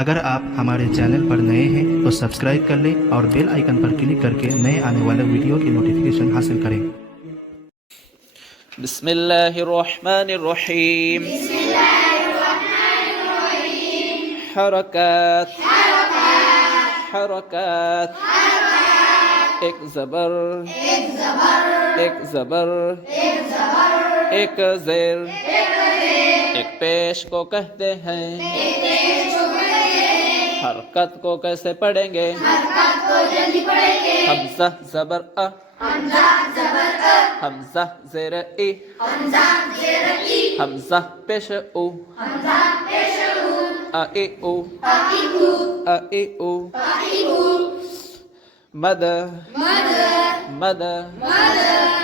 اگر آپ ہمارے چینل پر نئے ہیں تو سبسکرائب کر لیں اور بیل آئیکن پر کلک کر کے نئے آنے والے ویڈیو کی نوٹیفیکیشن حاصل کریں۔ بسم اللہ الرحمن الرحیم۔ حرکات حرکات، ایک زبر ایک زبر ایک زیر، ایک پیش کو کہتے ہیں۔ حرکت کو کیسے پڑھیں گے؟ حمزہ زبر ا، حمزہ زیر ای، حمزہ پیش او، ا ای او، ا ای او۔ مد مد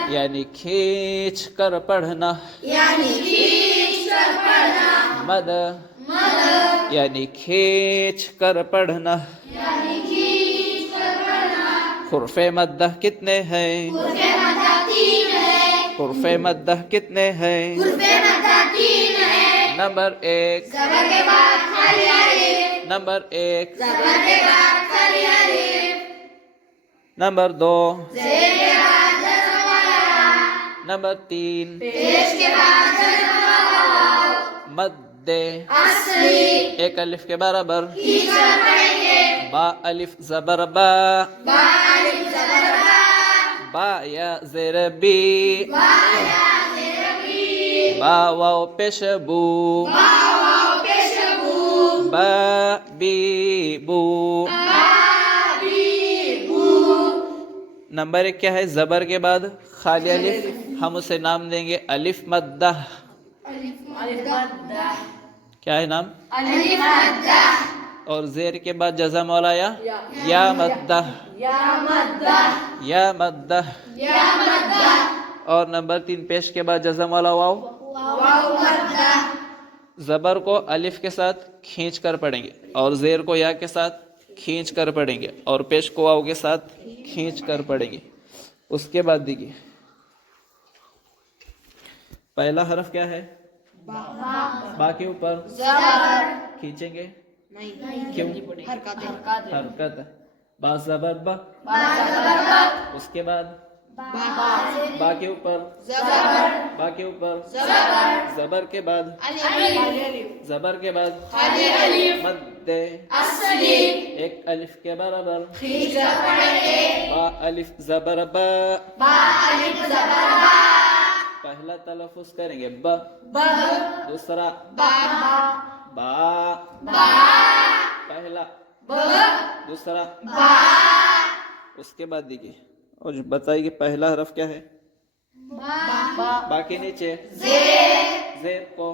یعنی کھینچ کر پڑھنا، مد یعنی کھینچ کر پڑھنا۔ حرف مدہ کتنے ہیں؟ حرف مدہ کتنے ہیں؟ نمبر ایک، نمبر ایک، نمبر دو، نمبر تین، مد ایک الف کے برابر، با الف زبر با، با یا زیر بی، با واو پیش بو، با بی بو۔ نمبر ایک کیا ہے؟ زبر کے بعد خالی الف، ہم اسے نام دیں گے الف مدہ۔ کیا ہے نام؟ اور زیر کے بعد جزم والا یا مدہ، یا مدہ۔ اور نمبر تین پیش کے بعد جزم والا واو۔ زبر کو الف کے ساتھ کھینچ کر پڑھیں گے اور زیر کو یا کے ساتھ کھینچ کر پڑھیں گے اور پیش کو واو کے ساتھ کھینچ کر پڑھیں گے۔ اس کے بعد دیکھیے پہلا حرف کیا ہے؟ با کے اوپر کھینچیں گے؟ کیوں؟ حرکت۔ با زبر با، اس کے بعد با کے اوپر، با کے اوپر زبر کے بعد، زبر کے بعد مد ایک الف کے برابر، با الف زبر با، پہلا تلفظ کریں گے ب، دوسرا با، پہلا دوسرا۔ اس کے بعد دیکھیے اور بتائیے پہلا حرف کیا ہے؟ با کے نیچے زیر کو،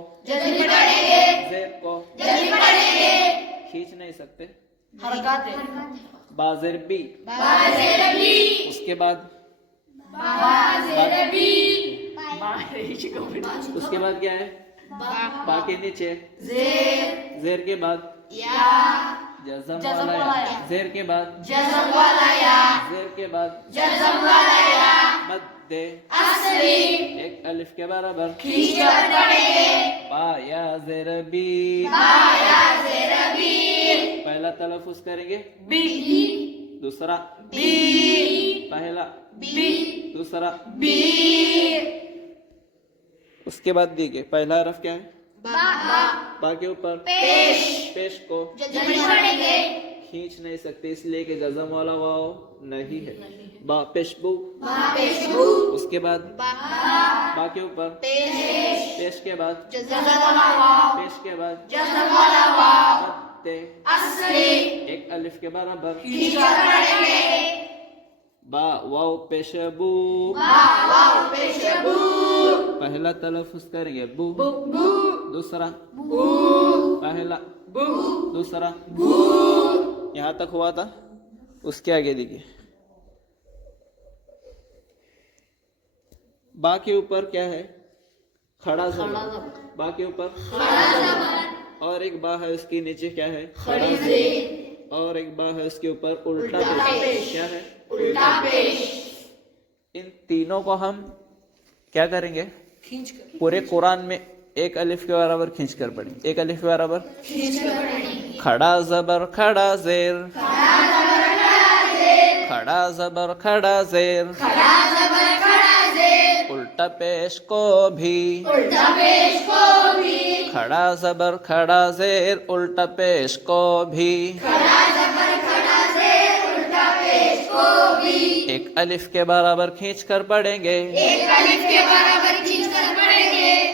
زیر کو کھینچ نہیں سکتے، با زیر بی، اس کے بعد اس کے بعد کیا ہے؟ با کے نیچے زیر کے بعد جزم والا یا، زیر کے بعد زیر کے بعد مد ایک الف کے برابر، با یا زیر بی، پہلا تلفظ کریں گے دوسرا پہلا دوسرا۔ اس کے بعد دیکھیے پہلا حرف کیا ہے؟ با کے اوپر پیش کو کھینچ نہیں سکتے اس لیے کہ جزم والا واو نہیں ہے، با پیش بو۔ اس کے بعد با کے اوپر پیش کے بعد، پیش کے بعد مد ایک الف کے برابر، با واو پیش بو، پہلا تلفظ کریں گے بو، دوسرا پہلا دوسرا۔ یہاں تک ہوا تھا، اس کے آگے دیکھیے با کے اوپر کیا ہے؟ کھڑا زبر، با کے اوپر اور ایک با ہے اس کے نیچے کیا ہے؟ کھڑا زبر، اور ایک با ہے اس کے اوپر الٹا پیش، کیا ہے؟ الٹا پیش۔ ان تینوں کو ہم کیا کریں گے؟ پورے قرآن میں ایک الف کے برابر کھینچ کر پڑھیں گے، ایک الف کے برابر کھینچ کر پڑھیں گے۔ खड़ा ज़बर खड़ा ज़ेर खड़ा ज़बर खड़ा ज़ेर उल्टा पेश को भी खड़ा ज़बर खड़ा ज़ेर उल्टा पेश को भी एक अलिफ के बराबर खींच कर पढ़ेंगे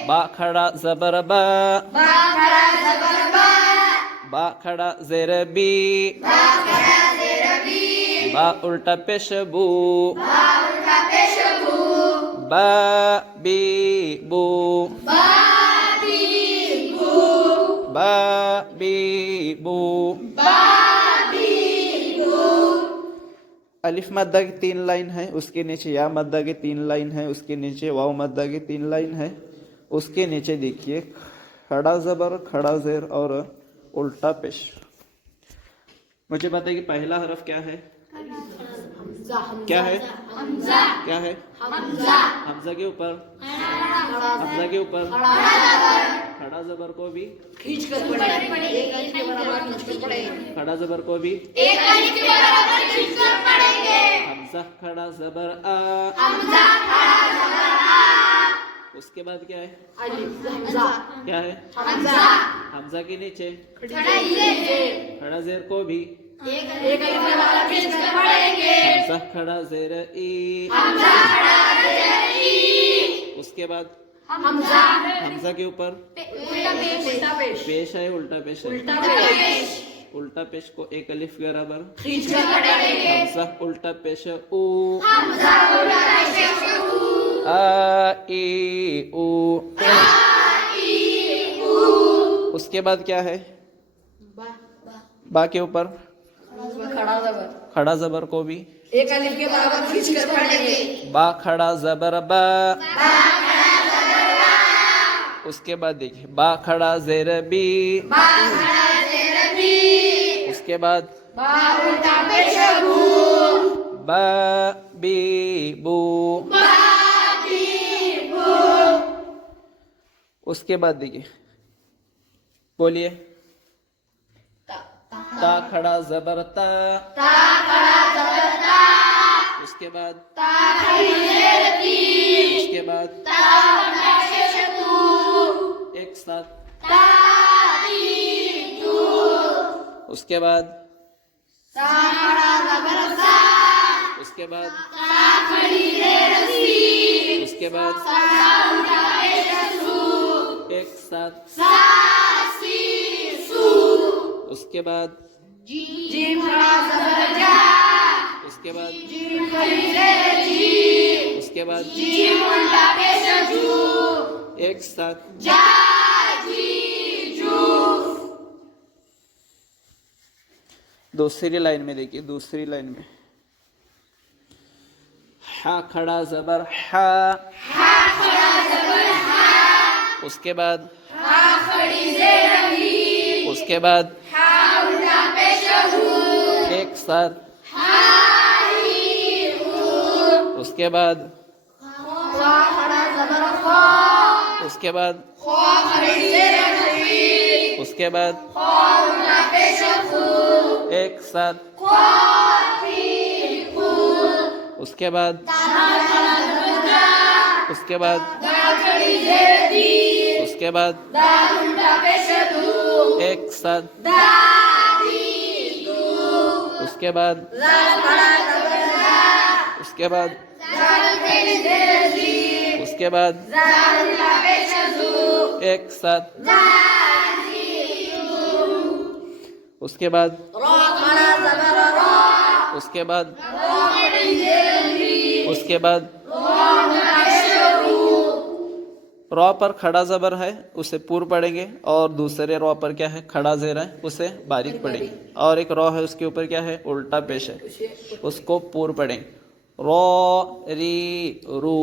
बा खड़ा ज़बर बा बा खड़ा ज़ेर बी बा उल्टा पेश बू बा बी बू बा बी बू अलिफ मद्दा की 3 लाइन है, उसके नीचे या मद्दा की 3 लाइन है, उसके नीचे वाव मद्दा की 3 लाइन है, उसके नीचे देखिए खड़ा ज़बर खड़ा ज़ेर और उल्टा पेश। मुझे बताइए कि पहला हरफ क्या है? क्या है? क्या है? हमजा के ऊपर हमजा के ऊपर खड़ा ज़बर को भी खींच कर पढ़ेंगे खड़ा ज़बर को भी एक अलिफ के बराबर खींच कर पढ़ेंगे हमजा खड़ा ज़बर आ उसके बाद क्या है? क्या है? हमजा के नीचे खड़ा ज़ेर को भी एक अलिफ के बराबर खींच कर पढ़ेंगे हमजा खड़ा ज़ेर ई उसके बाद हमजा के ऊपर पेश है उल्टा पेश है उल्टा पेश को एक अलिफ के बराबर हमजा उल्टा पेश ऊ आ ई ऊ उसके बाद क्या है? बा के ऊपर खड़ा ज़बर को भी एक अलिफ के बराबर खींच कर पढ़ेंगे बा खड़ा ज़बर बा उसके बाद देखिए बा खड़ा ज़ेर बी उसके बाद बा उल्टा पेश बू बा बी बू उसके बाद देखिए बोलिए ता खड़ा ज़बर ता उसके बाद उसके बाद एक साथ उसके बाद उसके बाद उसके बाद एक साथ उसके बाद उसके बाद उसके बाद एक साथ दूसरी लाइन में देखिए दूसरी लाइन में हा खड़ा ज़बर हा उसके बाद उसके बाद एक साथ उसके बाद उसके बाद उसके बाद एक साथ उसके बाद उसके बाद उसके बाद एक साथ उसके बाद उसके बाद उसके बाद एक साथ उसके बाद उसके बाद उसके बाद रॉ पर खड़ा ज़बर है उसे पूर्व पढ़ेंगे और दूसरे रॉ पर क्या है खड़ा ज़ेर है उसे बारीक पढ़ेंगे और एक रॉ है उसके ऊपर क्या है उल्टा पेश है उसको पूर्व पढ़ेंगे रॉ री रू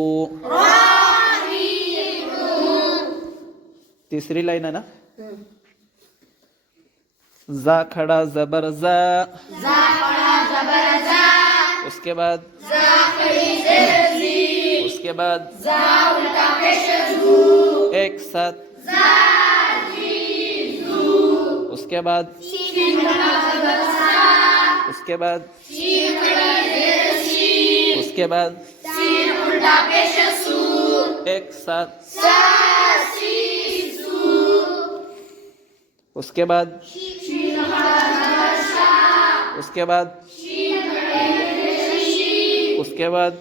तीसरी लाइन है ना जा खड़ा ज़बर जा उसके बाद उसके बाद एक साथ उसके बाद उसके बाद उसके बाद एक साथ उसके बाद उसके बाद उसके बाद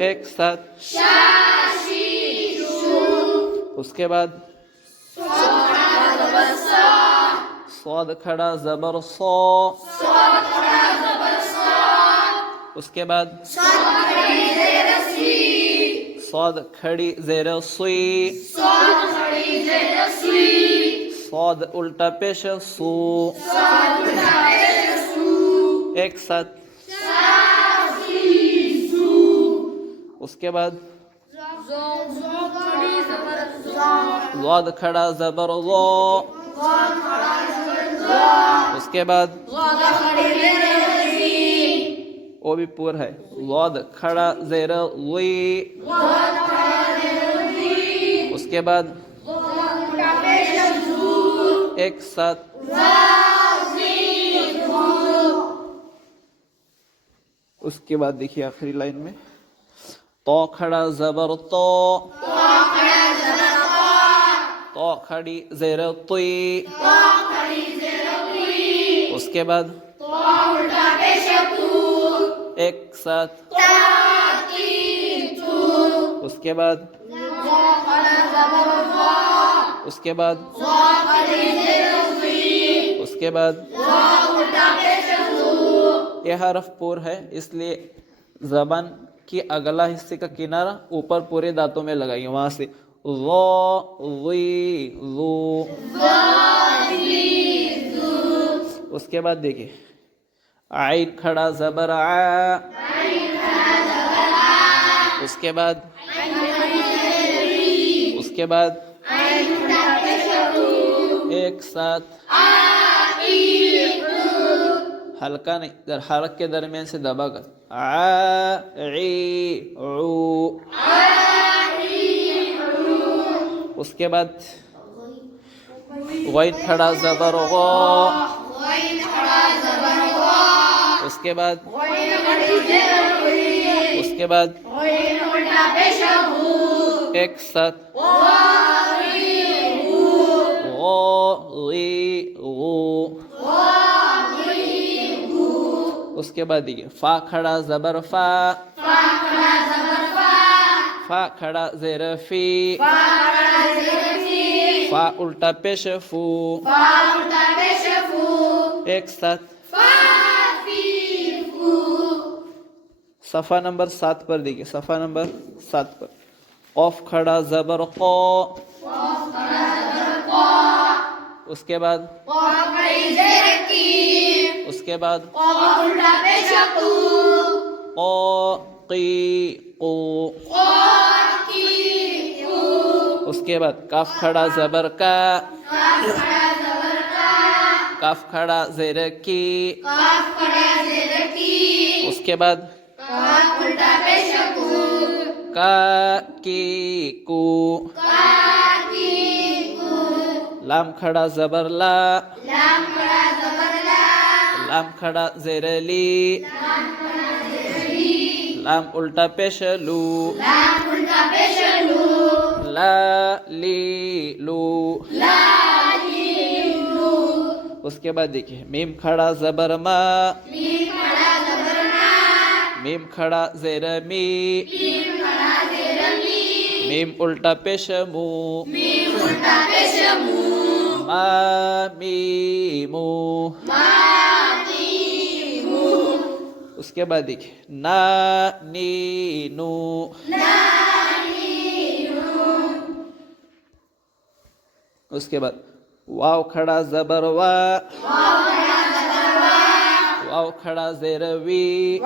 एक साथ उसके बाद صاد खड़ा जबर सो उसके बाद صاد खड़ी जेर सुई صاد उल्टा पेश सू एक साथ उसके बाद ज़ाद खड़ा जबर ज़ो उसके बाद वो भी पूरा है ज़ाद खड़ा ज़ेर ज़ुई उसके बाद एक साथ उसके बाद देखिए आखिरी लाइन में तो खड़ा जबर तो खड़ी ज़ेर तुई उसके बाद एक साथ उसके बाद उसके बाद उसके बाद यह हरफ पूर है इसलिए ज़बान की अगला हिस्से का किनारा ऊपर पूरे दांतों में लगाइए वहां से उसके बाद देखिए आइन खड़ा जबर आ उसके बाद एक साथ हल्का नहीं इधर हरक के दरमियान से दबा कर उसके बाद गैन खड़ा जबर गो उसके बाद एक साथ उसके बाद देखिए फा खड़ा जबर फा खड़ा ज़ेर फी फा उल्टा पेश फू एक साथ सफ़ा नंबर 7 पर देखिए सफ़ा नंबर 7 पर ऑफ खड़ा जबर को उसके बाद उसके बाद काफ खड़ा जबर का काफ खड़ा ज़ेर की उसके बाद का की कू लाम खड़ा जबर ला लाम खड़ा ज़ेर ली लाम उल्टा पेश लू ला ली लू उसके बाद देखिए मीम खड़ा जबर मा मीम खड़ा ज़ेर मी मीम उल्टा पेश मू मा मी मू उसके बाद देखिए ना नी नू उसके बाद वाव खड़ा जबर वा वाव खड़ा ज़ेर वी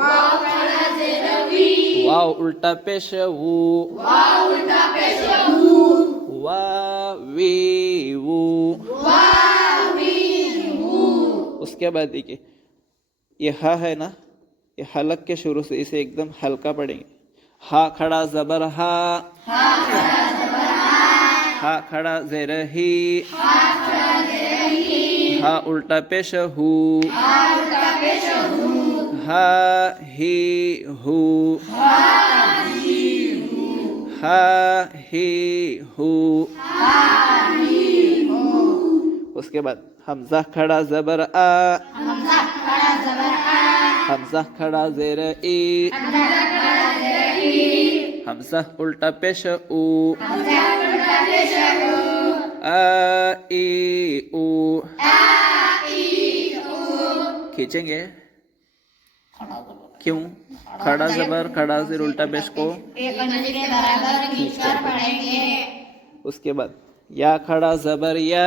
वाव उल्टा पेश वू वा वी वू उसके बाद देखिए ये हा है ना ये हलक के शुरू से इसे एकदम हल्का पढ़ेंगे हा खड़ा जबर हा खड़ा ज़ेर ही हा उल्टा पेश हु हा ही हु हा ही हु उसके बाद हमजा खड़ा जबर आ हमजा खड़ा जेर ई हमजा उल्टा पेश उ आ ई उ खींचेंगे क्यों खड़ा जबर खड़ा जेर उल्टा पेश को खींच कर पढ़ेंगे उसके बाद या खड़ा जबर या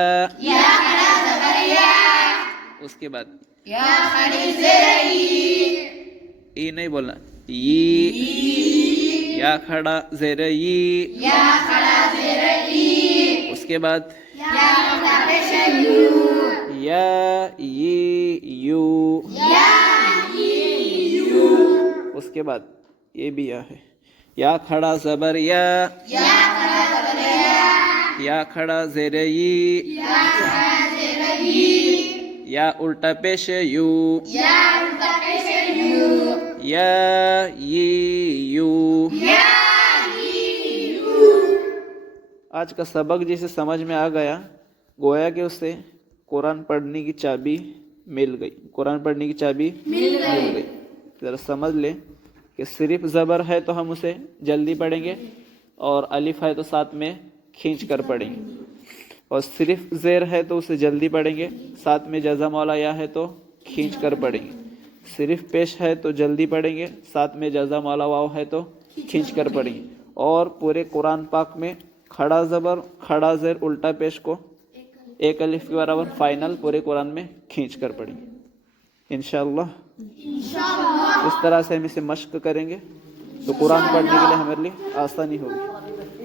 उसके बाद ई नहीं बोलना या खड़ा जेर उसके बाद या यू उसके बाद ये भी या है या खड़ा जबर या खड़ा जेर या उल्टा पेश यू या यू आज का सबक जिसे समझ में आ गया गोया कि उससे कुरान पढ़ने की चाबी मिल गई कुरान पढ़ने की चाबी मिल गई ज़रा समझ ले कि सिर्फ ज़बर है तो हम उसे जल्दी पढ़ेंगे और अलिफ है तो साथ में खींच कर पढ़ेंगे और सिर्फ ज़ेर है तो उसे जल्दी पढ़ेंगे साथ में जज़म वाला या है तो खींच कर पढ़ेंगे सिर्फ पेश है तो जल्दी पढ़ेंगे साथ में जज़म वाला वाव है तो खींच कर पढ़ेंगे और पूरे कुरान पाक में खड़ा ज़बर खड़ा ज़ेर उल्टा पेश को एक अलिफ के बराबर फाइनल पूरे कुरान में खींच कर पढ़ेंगे इंशाअल्लाह इस तरह से हम इसे मश्क करेंगे तो कुरान पढ़ने के लिए हमारे लिए आसानी होगी